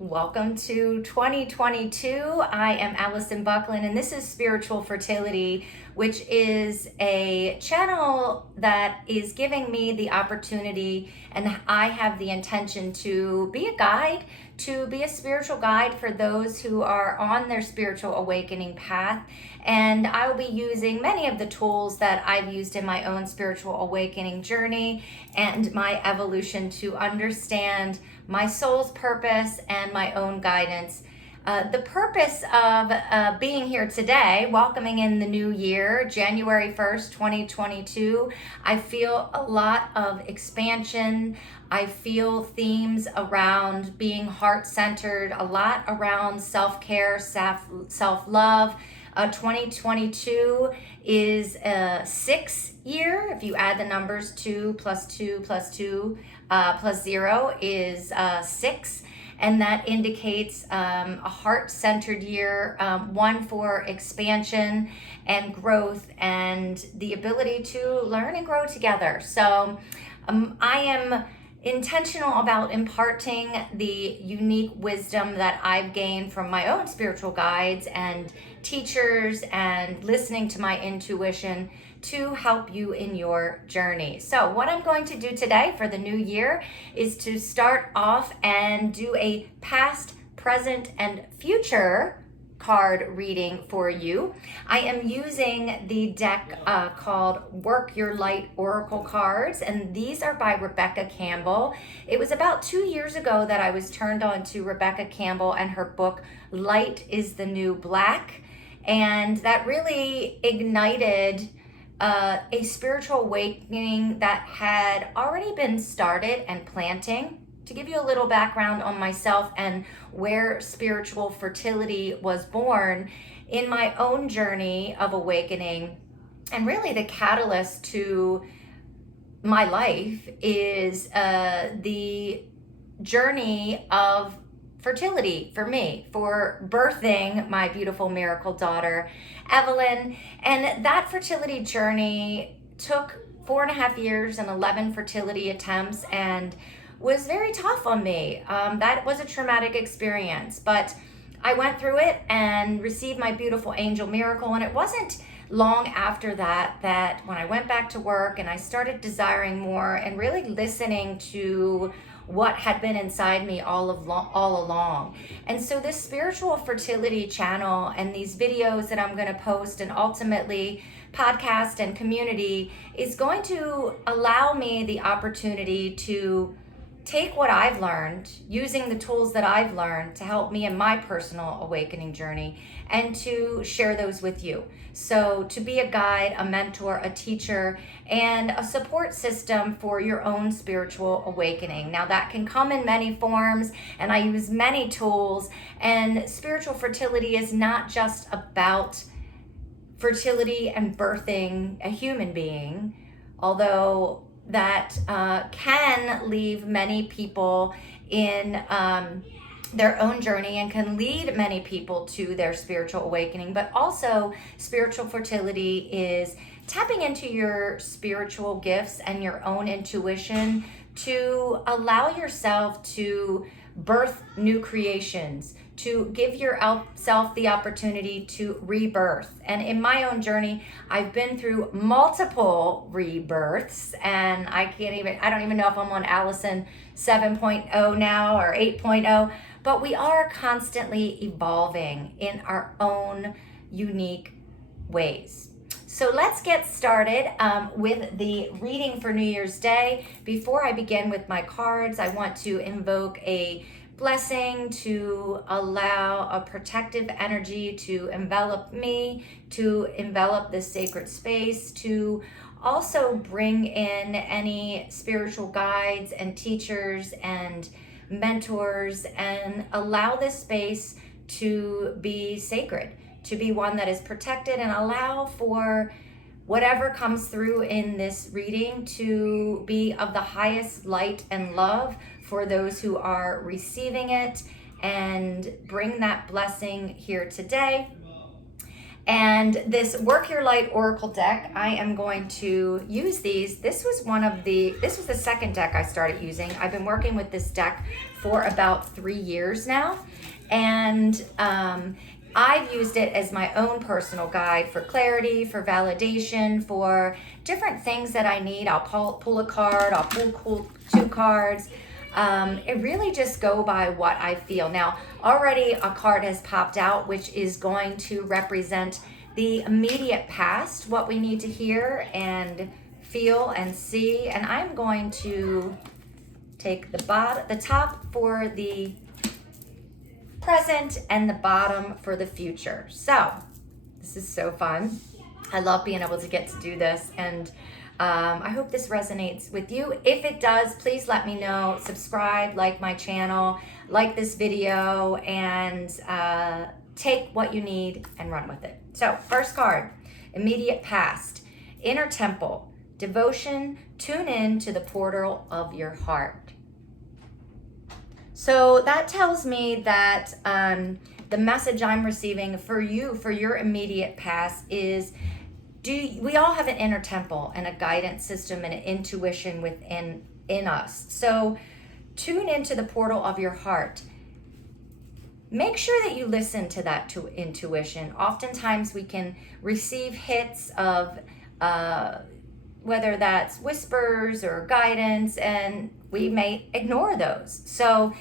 Welcome to 2022. I am Alison Bucklin, and this is Spiritual Fertility, which is a channel that is giving me the opportunity, and I have the intention to be a guide, to be a spiritual guide for those who are on their spiritual awakening path. And I will be using many of the tools that I've used in my own spiritual awakening journey and my evolution to understand my soul's purpose and my own guidance. The purpose of being here today, welcoming in the new year, January 1st, 2022, I feel a lot of expansion. I feel themes around being heart-centered, a lot around self-care, self-love. 2022 is a 6 year. If you add the numbers 2 plus 2 plus 2 plus 0 is 6. And that indicates a heart-centered year, one for expansion and growth and the ability to learn and grow together. So I am intentional about imparting the unique wisdom that I've gained from my own spiritual guides and teachers and listening to my intuition to help you in your journey. So what I'm going to do today for the new year is to start off and do a past, present, and future card reading for you. I am using the deck called Work Your Light Oracle Cards, and these are by Rebecca Campbell. It was about 2 years ago that I was turned on to Rebecca Campbell and her book, Light is the New Black, and that really ignited a spiritual awakening that had already been started and planting. To give you a little background on myself and where spiritual fertility was born, in my own journey of awakening, and really the catalyst to my life is the journey of fertility for me, for birthing my beautiful miracle daughter, Evelyn. And that fertility journey took 4.5 years and 11 fertility attempts and was very tough on me. That was a traumatic experience, but I went through it and received my beautiful angel miracle. And it wasn't long after that when I went back to work and I started desiring more and really listening to what had been inside me all along. And so this spiritual fertility channel and these videos that I'm going to post and ultimately podcast and community is going to allow me the opportunity to take what I've learned, using the tools that I've learned to help me in my personal awakening journey, and to share those with you. So to be a guide, a mentor, a teacher, and a support system for your own spiritual awakening. Now that can come in many forms, and I use many tools, and spiritual fertility is not just about fertility and birthing a human being, although that can leave many people in their own journey and can lead many people to their spiritual awakening. But also spiritual fertility is tapping into your spiritual gifts and your own intuition to allow yourself to birth new creations, to give yourself the opportunity to rebirth. And in my own journey, I've been through multiple rebirths, and I don't even know if I'm on Alison 7.0 now or 8.0, but we are constantly evolving in our own unique ways. So let's get started with the reading for New Year's Day. Before I begin with my cards, I want to invoke a blessing to allow a protective energy to envelop me, to envelop this sacred space, to also bring in any spiritual guides and teachers and mentors, and allow this space to be sacred, to be one that is protected, and allow for whatever comes through in this reading to be of the highest light and love for those who are receiving it, and bring that blessing here today. And this Work Your Light Oracle deck, I am going to use these. This was the second deck I started using. I've been working with this deck for about 3 years now. And I've used it as my own personal guide for clarity, for validation, for different things that I need. I'll pull a card, I'll pull 2 cards. It really just go by what I feel. Now, already a card has popped out, which is going to represent the immediate past, what we need to hear and feel and see. And I'm going to take the top for the present and the bottom for the future. So this is so fun. I love being able to get to do this, and I hope this resonates with you. If it does, please let me know. Subscribe, like my channel, like this video, and take what you need and run with it. So first card, immediate past, inner temple, devotion, tune in to the portal of your heart. So that tells me that the message I'm receiving for you, for your immediate past is, we all have an inner temple and a guidance system and an intuition within us. So tune into the portal of your heart. Make sure that you listen to that intuition. Oftentimes we can receive hits of whether that's whispers or guidance, and we may ignore those. So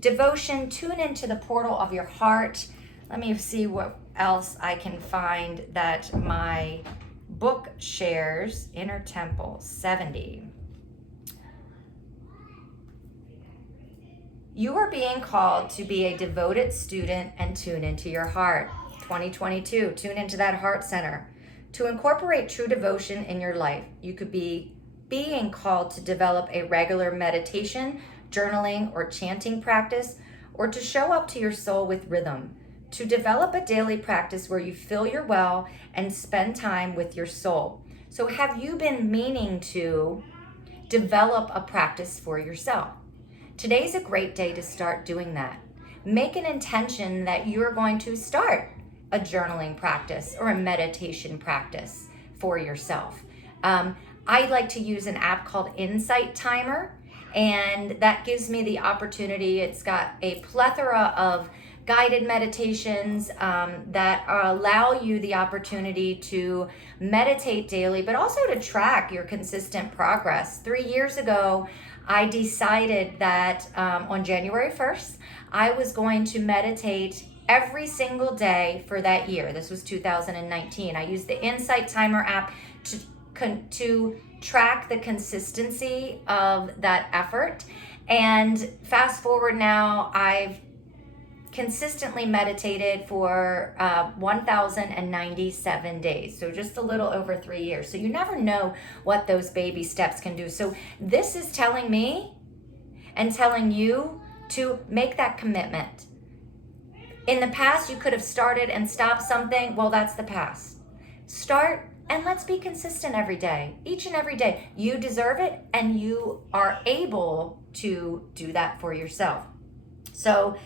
devotion, tune into the portal of your heart. Let me see what else I can find that my book shares. Inner Temple 70. You are being called to be a devoted student and tune into your heart. 2022, tune into that heart center. To incorporate true devotion in your life, you could be being called to develop a regular meditation, journaling, or chanting practice, or to show up to your soul with rhythm. To develop a daily practice where you fill your well and spend time with your soul. So have you been meaning to develop a practice for yourself? Today's a great day to start doing that. Make an intention that you're going to start a journaling practice or a meditation practice for yourself. I like to use an app called Insight Timer, and that gives me the opportunity. It's got a plethora of guided meditations that allow you the opportunity to meditate daily, but also to track your consistent progress. 3 years ago, I decided that on January 1st, I was going to meditate every single day for that year. This was 2019. I used the Insight Timer app to track the consistency of that effort. And fast forward now, I've consistently meditated for 1,097 days. So just a little over 3 years. So you never know what those baby steps can do. So this is telling me and telling you to make that commitment. In the past, you could have started and stopped something. Well, that's the past. Start, and let's be consistent every day, each and every day. You deserve it, and you are able to do that for yourself. So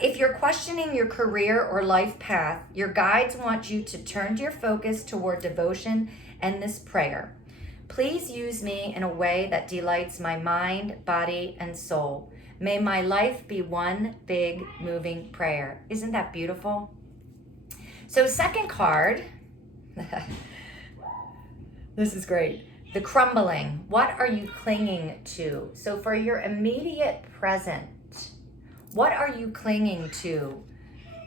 if you're questioning your career or life path, your guides want you to turn your focus toward devotion and this prayer. Please use me in a way that delights my mind, body, and soul. May my life be one big moving prayer. Isn't that beautiful? So second card, this is great. The crumbling. What are you clinging to? So for your immediate present, what are you clinging to?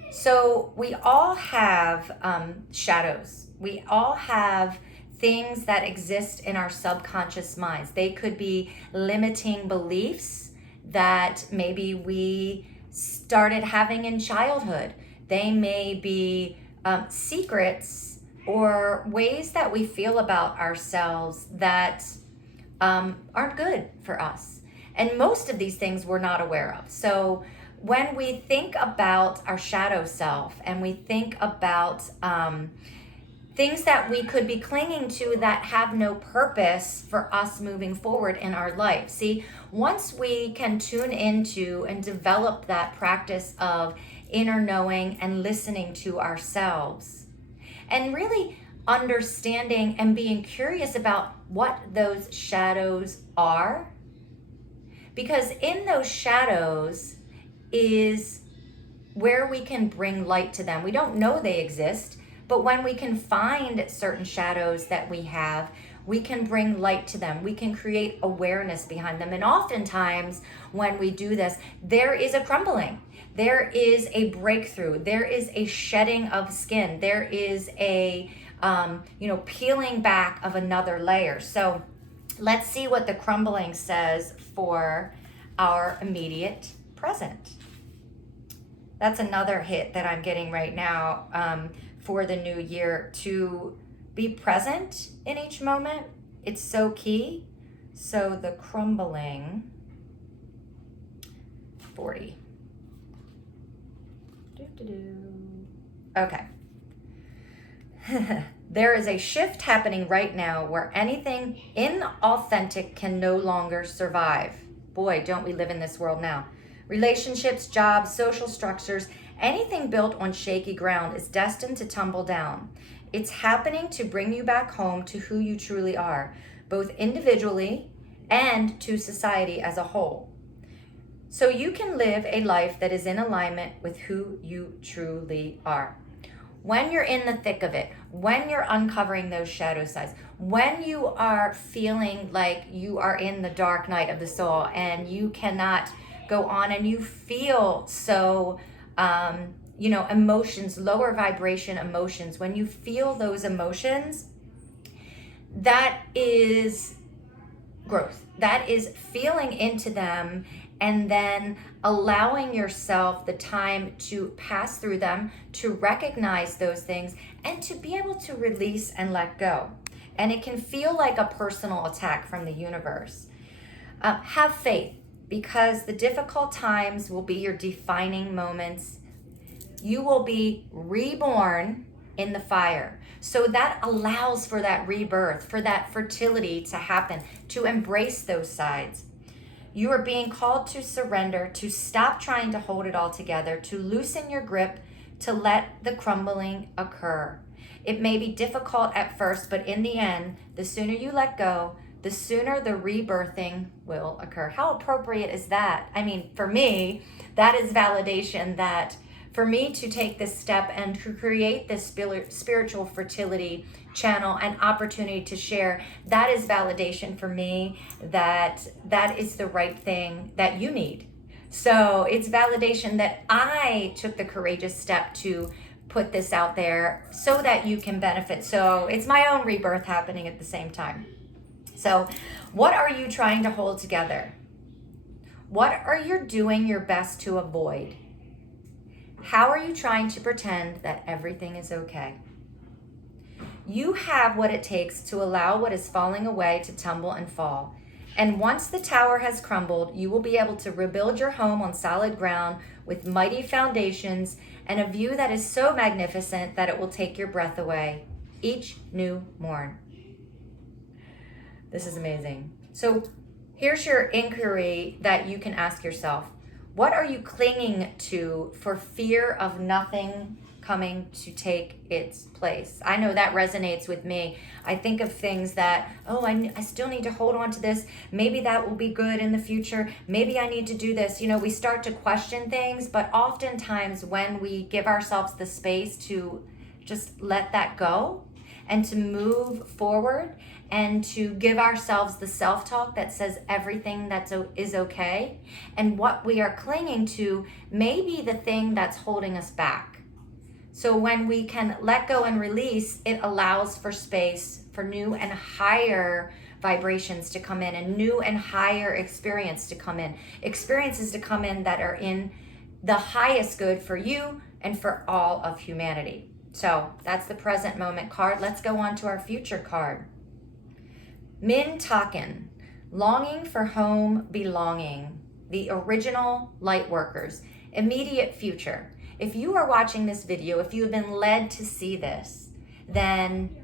So we all have shadows. We all have things that exist in our subconscious minds. They could be limiting beliefs that maybe we started having in childhood. They may be secrets or ways that we feel about ourselves that aren't good for us. And most of these things we're not aware of. So when we think about our shadow self and we think about things that we could be clinging to that have no purpose for us moving forward in our life. See, once we can tune into and develop that practice of inner knowing and listening to ourselves, and really understanding and being curious about what those shadows are. Because in those shadows is where we can bring light to them. We don't know they exist, but when we can find certain shadows that we have, we can bring light to them. We can create awareness behind them. And oftentimes when we do this, there is a crumbling. There is a breakthrough. There is a shedding of skin. There is a, peeling back of another layer. So let's see what the crumbling says for our immediate present. That's another hit that I'm getting right now for the new year, to be present in each moment. It's so key. So the crumbling, 40. Okay. There is a shift happening right now where anything inauthentic can no longer survive. Boy, don't we live in this world now. Relationships, jobs, social structures, anything built on shaky ground is destined to tumble down. It's happening to bring you back home to who you truly are, both individually and to society as a whole. So you can live a life that is in alignment with who you truly are. When you're in the thick of it, when you're uncovering those shadow sides, when you are feeling like you are in the dark night of the soul and you cannot go on and you feel so, emotions, lower vibration emotions, when you feel those emotions, that is growth. That is feeling into them and then allowing yourself the time to pass through them, to recognize those things, and to be able to release and let go. And it can feel like a personal attack from the universe. Have faith, because the difficult times will be your defining moments. You will be reborn in the fire. So that allows for that rebirth, for that fertility to happen, to embrace those sides. You are being called to surrender, to stop trying to hold it all together, to loosen your grip, to let the crumbling occur. It may be difficult at first, but in the end, the sooner you let go, the sooner the rebirthing will occur. How appropriate is that? I mean, for me, that is validation that for me to take this step and to create this spiritual fertility channel and opportunity to share, that is validation for me that that is the right thing that you need. So it's validation that I took the courageous step to put this out there so that you can benefit. So it's my own rebirth happening at the same time. So what are you trying to hold together? What are you doing your best to avoid? How are you trying to pretend that everything is okay? You have what it takes to allow what is falling away to tumble and fall. And once the tower has crumbled, you will be able to rebuild your home on solid ground with mighty foundations and a view that is so magnificent that it will take your breath away each new morn. This is amazing. So here's your inquiry that you can ask yourself. What are you clinging to for fear of nothing coming to take its place? I know that resonates with me. I think of things that, I still need to hold on to this. Maybe that will be good in the future. Maybe I need to do this. We start to question things, but oftentimes when we give ourselves the space to just let that go and to move forward and to give ourselves the self-talk that says everything is okay, and what we are clinging to may be the thing that's holding us back. So when we can let go and release, it allows for space for new and higher vibrations to come in and new and higher experiences to come in that are in the highest good for you and for all of humanity. So that's the present moment card. Let's go on to our future card. Min Taken, longing for home belonging, the original light workers, immediate future. If you are watching this video, if you have been led to see this, then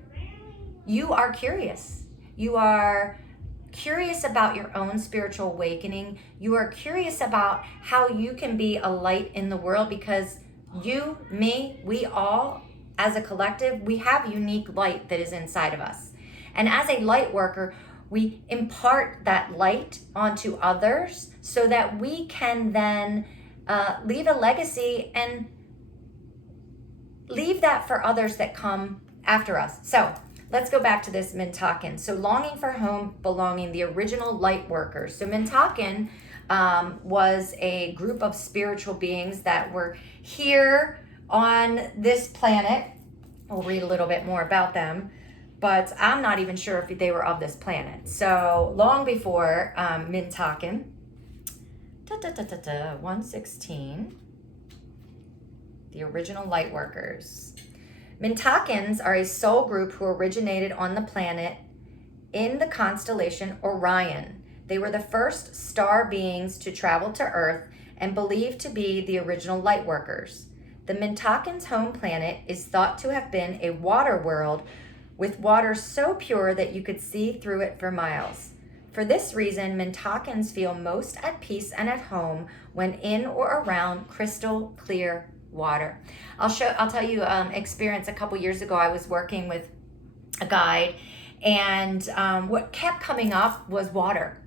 you are curious. You are curious about your own spiritual awakening. You are curious about how you can be a light in the world, because you, me, we all as a collective, we have unique light that is inside of us. And as a light worker, we impart that light onto others so that we can then leave a legacy and leave that for others that come after us. So let's go back to this Mintakan. So longing for home, belonging, the original light workers. So Mintakan was a group of spiritual beings that were here on this planet. We'll read a little bit more about them, but I'm not even sure if they were of this planet. So long before Mintakan, 116, the original light workers. Mintakans are a soul group who originated on the planet in the constellation Orion. They were the first star beings to travel to Earth and believed to be the original light workers. The Mintakans' home planet is thought to have been a water world with water so pure that you could see through it for miles. For this reason, Mintakans feel most at peace and at home when in or around crystal clear water. I'll tell you experience a couple years ago. I was working with a guide, and what kept coming up was water,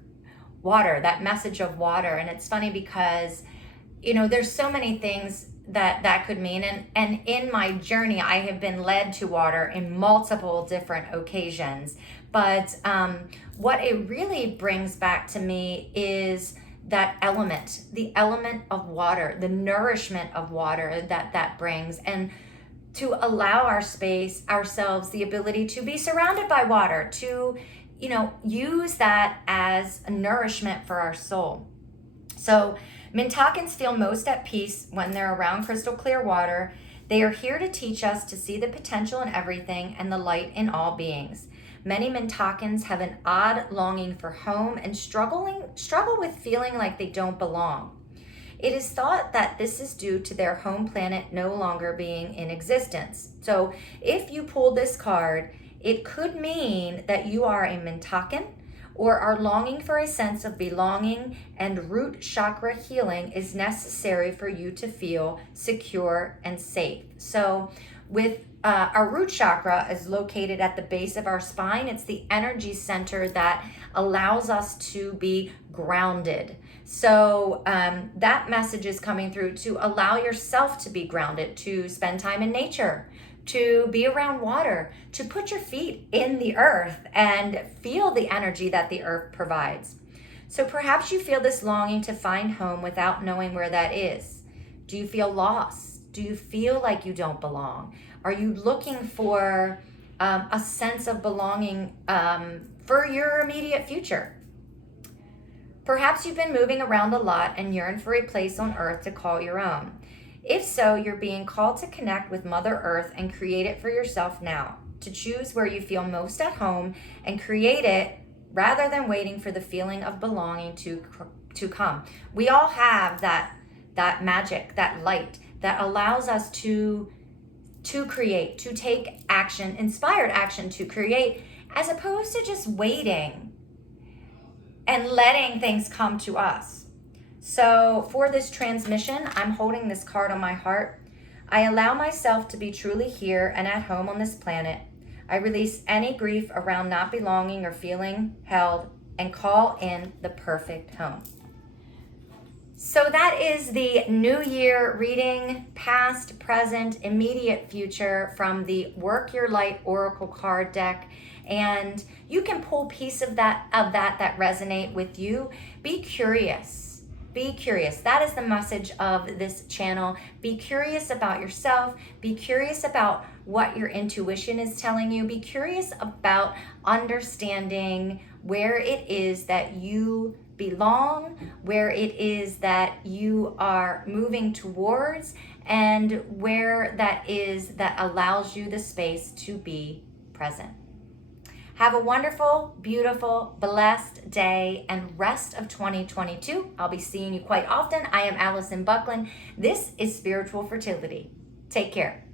that message of water. And it's funny because, there's so many things that could mean. And in my journey, I have been led to water in multiple different occasions. But what it really brings back to me is that element, the element of water, the nourishment of water that brings, and to allow ourselves the ability to be surrounded by water, to, use that as a nourishment for our soul. So Mintakans feel most at peace when they're around crystal clear water. They are here to teach us to see the potential in everything and the light in all beings. Many Mintakans have an odd longing for home and struggle with feeling like they don't belong. It is thought that this is due to their home planet no longer being in existence. So if you pull this card, it could mean that you are a Mintakan or are longing for a sense of belonging, and root chakra healing is necessary for you to feel secure and safe. So with our root chakra is located at the base of our spine. It's the energy center that allows us to be grounded. So that message is coming through to allow yourself to be grounded, to spend time in nature, to be around water, to put your feet in the earth and feel the energy that the earth provides. So perhaps you feel this longing to find home without knowing where that is. Do you feel lost? Do you feel like you don't belong? Are you looking for a sense of belonging for your immediate future? Perhaps you've been moving around a lot and yearn for a place on earth to call your own. If so, you're being called to connect with Mother Earth and create it for yourself now, to choose where you feel most at home and create it rather than waiting for the feeling of belonging to come. We all have that magic, that light that allows us to create, to take action, inspired action to create, as opposed to just waiting and letting things come to us. So for this transmission, I'm holding this card on my heart. I allow myself to be truly here and at home on this planet. I release any grief around not belonging or feeling held and call in the perfect home. So that is the New Year reading, past, present, immediate future from the Work Your Light Oracle card deck. And you can pull piece of that resonate with you. Be curious. Be curious. That is the message of this channel. Be curious about yourself. Be curious about what your intuition is telling you. Be curious about understanding where it is that you belong, where it is that you are moving towards, and where that is that allows you the space to be present. Have a wonderful, beautiful, blessed day and rest of 2022. I'll be seeing you quite often. I am Alison Bucklin. This is Spiritual Fertility. Take care.